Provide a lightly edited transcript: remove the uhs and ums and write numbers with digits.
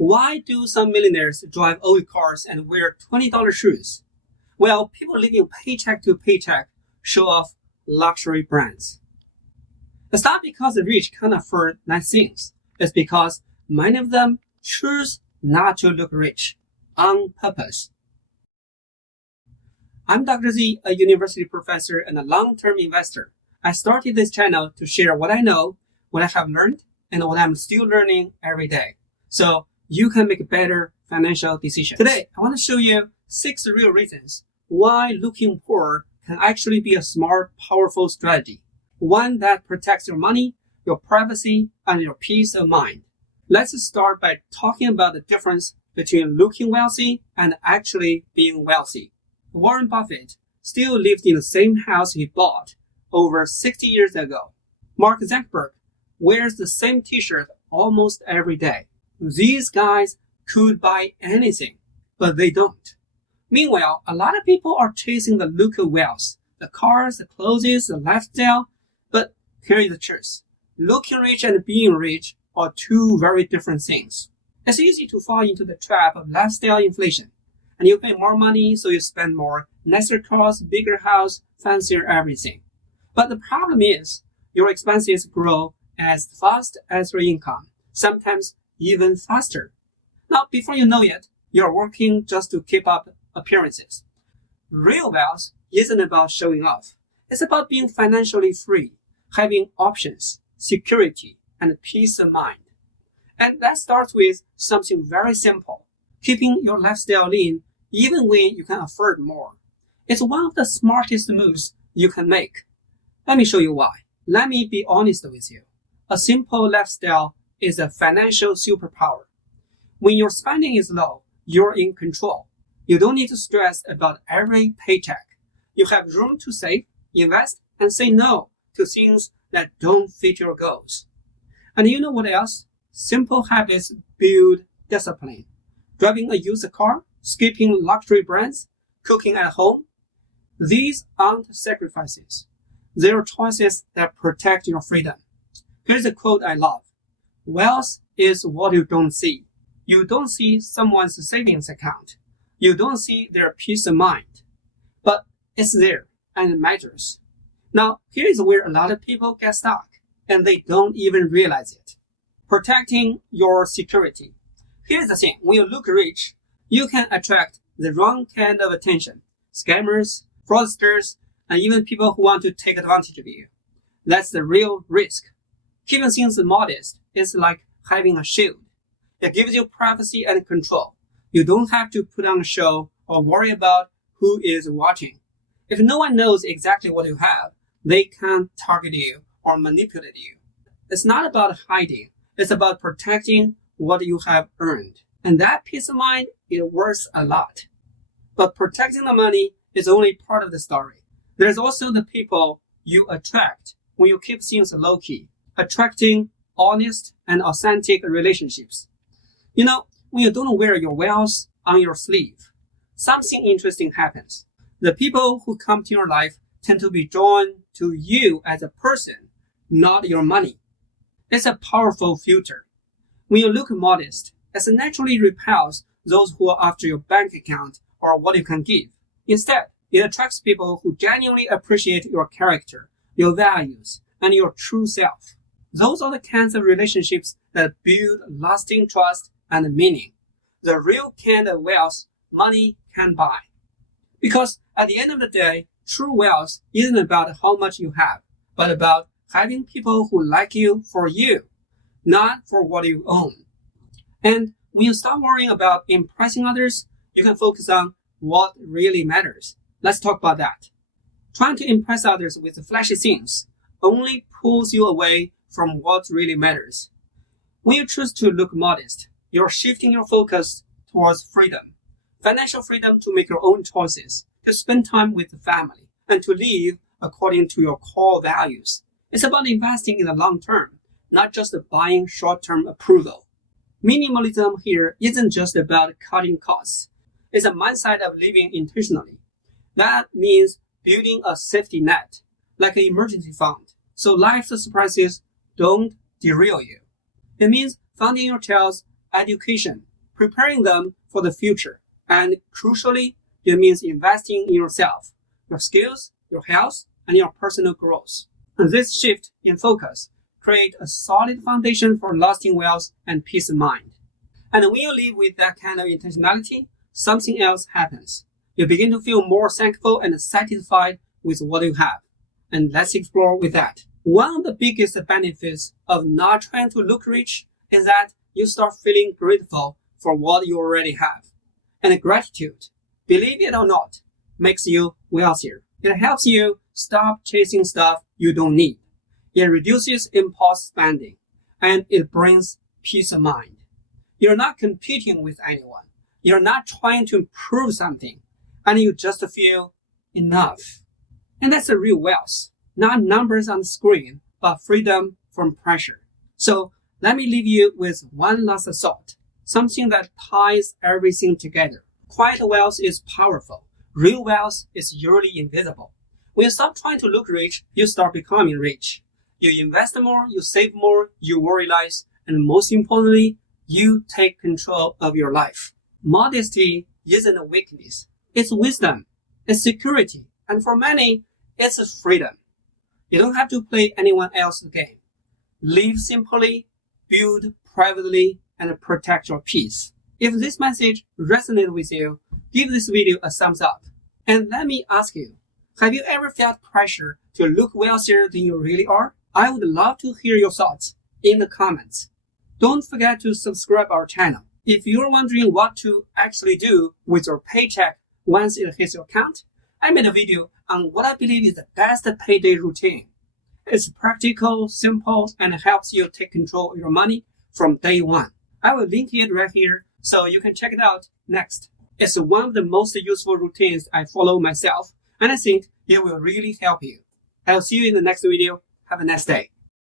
Why do some millionaires drive old cars and wear $20 shoes? Well, people living paycheck to paycheck show off luxury brands. It's not because the rich can't afford nice things. It's because many of them choose not to look rich on purpose. I'm Dr. Z, a university professor and a long-term investor. I started this channel to share what I know, what I have learned, and what I'm still learning every day, so you can make better financial decisions. Today, I want to show you 6 real reasons why looking poor can actually be a smart, powerful strategy. One that protects your money, your privacy, and your peace of mind. Let's start by talking about the difference between looking wealthy and actually being wealthy. Warren Buffett still lived in the same house he bought over 60 years ago. Mark Zuckerberg wears the same t-shirt almost every day. These guys could buy anything, but they don't. Meanwhile, a lot of people are chasing the look of wealth, the cars, the clothes, the lifestyle. But here is the truth. Looking rich and being rich are two very different things. It's easy to fall into the trap of lifestyle inflation. And you pay more money, so you spend more, nicer cars, bigger house, fancier everything. But the problem is, your expenses grow as fast as your income, sometimes even faster. Now, before you know it, you're working just to keep up appearances. Real wealth isn't about showing off. It's about being financially free, having options, security, and peace of mind. And that starts with something very simple, keeping your lifestyle lean even when you can afford more. It's one of the smartest moves you can make. Let me show you why. Let me be honest with you. A simple lifestyle is a financial superpower. When your spending is low, you're in control. You don't need to stress about every paycheck. You have room to save, invest, and say no to things that don't fit your goals. And you know what else? Simple habits build discipline. Driving a used car, skipping luxury brands, cooking at home. These aren't sacrifices. They're choices that protect your freedom. Here's a quote I love. Wealth is what you don't see. You don't see someone's savings account. You don't see their peace of mind. But it's there and it matters. Now, here is where a lot of people get stuck and they don't even realize it. Protecting your security. Here's the thing. When you look rich, you can attract the wrong kind of attention. Scammers, fraudsters, and even people who want to take advantage of you. That's the real risk. Keeping things modest is like having a shield. It gives you privacy and control. You don't have to put on a show or worry about who is watching. If no one knows exactly what you have, they can't target you or manipulate you. It's not about hiding. It's about protecting what you have earned. And that peace of mind is worth a lot. But protecting the money is only part of the story. There's also the people you attract when you keep things low-key, attracting honest and authentic relationships. You know, when you don't wear your wealth on your sleeve, something interesting happens. The people who come to your life tend to be drawn to you as a person, not your money. It's a powerful filter. When you look modest, it naturally repels those who are after your bank account or what you can give. Instead, it attracts people who genuinely appreciate your character, your values, and your true self. Those are the kinds of relationships that build lasting trust and meaning. The real kind of wealth money can buy. Because at the end of the day, true wealth isn't about how much you have, but about having people who like you for you, not for what you own. And when you stop worrying about impressing others, you can focus on what really matters. Let's talk about that. Trying to impress others with flashy things only pulls you away from what really matters. When you choose to look modest, you're shifting your focus towards freedom. Financial freedom to make your own choices, to spend time with the family, and to live according to your core values. It's about investing in the long term, not just buying short-term approval. Minimalism here isn't just about cutting costs. It's a mindset of living intentionally. That means building a safety net, like an emergency fund, so life's surprises don't derail you. It means funding your child's education preparing them for the future. And crucially, it means investing in yourself, your skills, your health, and your personal growth. And this shift in focus creates a solid foundation for lasting wealth and peace of mind. And when you live with that kind of intentionality, something else happens. You begin to feel more thankful and satisfied with what you have. And let's explore with that. One of the biggest benefits of not trying to look rich is that you start feeling grateful for what you already have. And gratitude, believe it or not, makes you wealthier. It helps you stop chasing stuff you don't need. It reduces impulse spending, and it brings peace of mind. You're not competing with anyone. You're not trying to improve something, and you just feel enough. And that's a real wealth. Not numbers on the screen, but freedom from pressure. So let me leave you with one last thought, something that ties everything together. Quiet wealth is powerful. Real wealth is usually invisible. When you stop trying to look rich, you start becoming rich. You invest more, you save more, you worry less, and most importantly, you take control of your life. Modesty isn't a weakness. It's wisdom. It's security. And for many, it's freedom. You don't have to play anyone else's game. Live simply, build privately, and protect your peace. If this message resonated with you, give this video a thumbs up. And let me ask you, have you ever felt pressure to look wealthier than you really are? I would love to hear your thoughts in the comments. Don't forget to subscribe our channel. If you're wondering what to actually do with your paycheck once it hits your account, I made a video on what I believe is the best payday routine. It's practical, simple, and helps you take control of your money from day one. I will link it right here so you can check it out next. It's one of the most useful routines I follow myself, and I think it will really help you. I'll see you in the next video. Have a nice day.